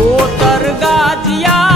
કોતર ગાજિયા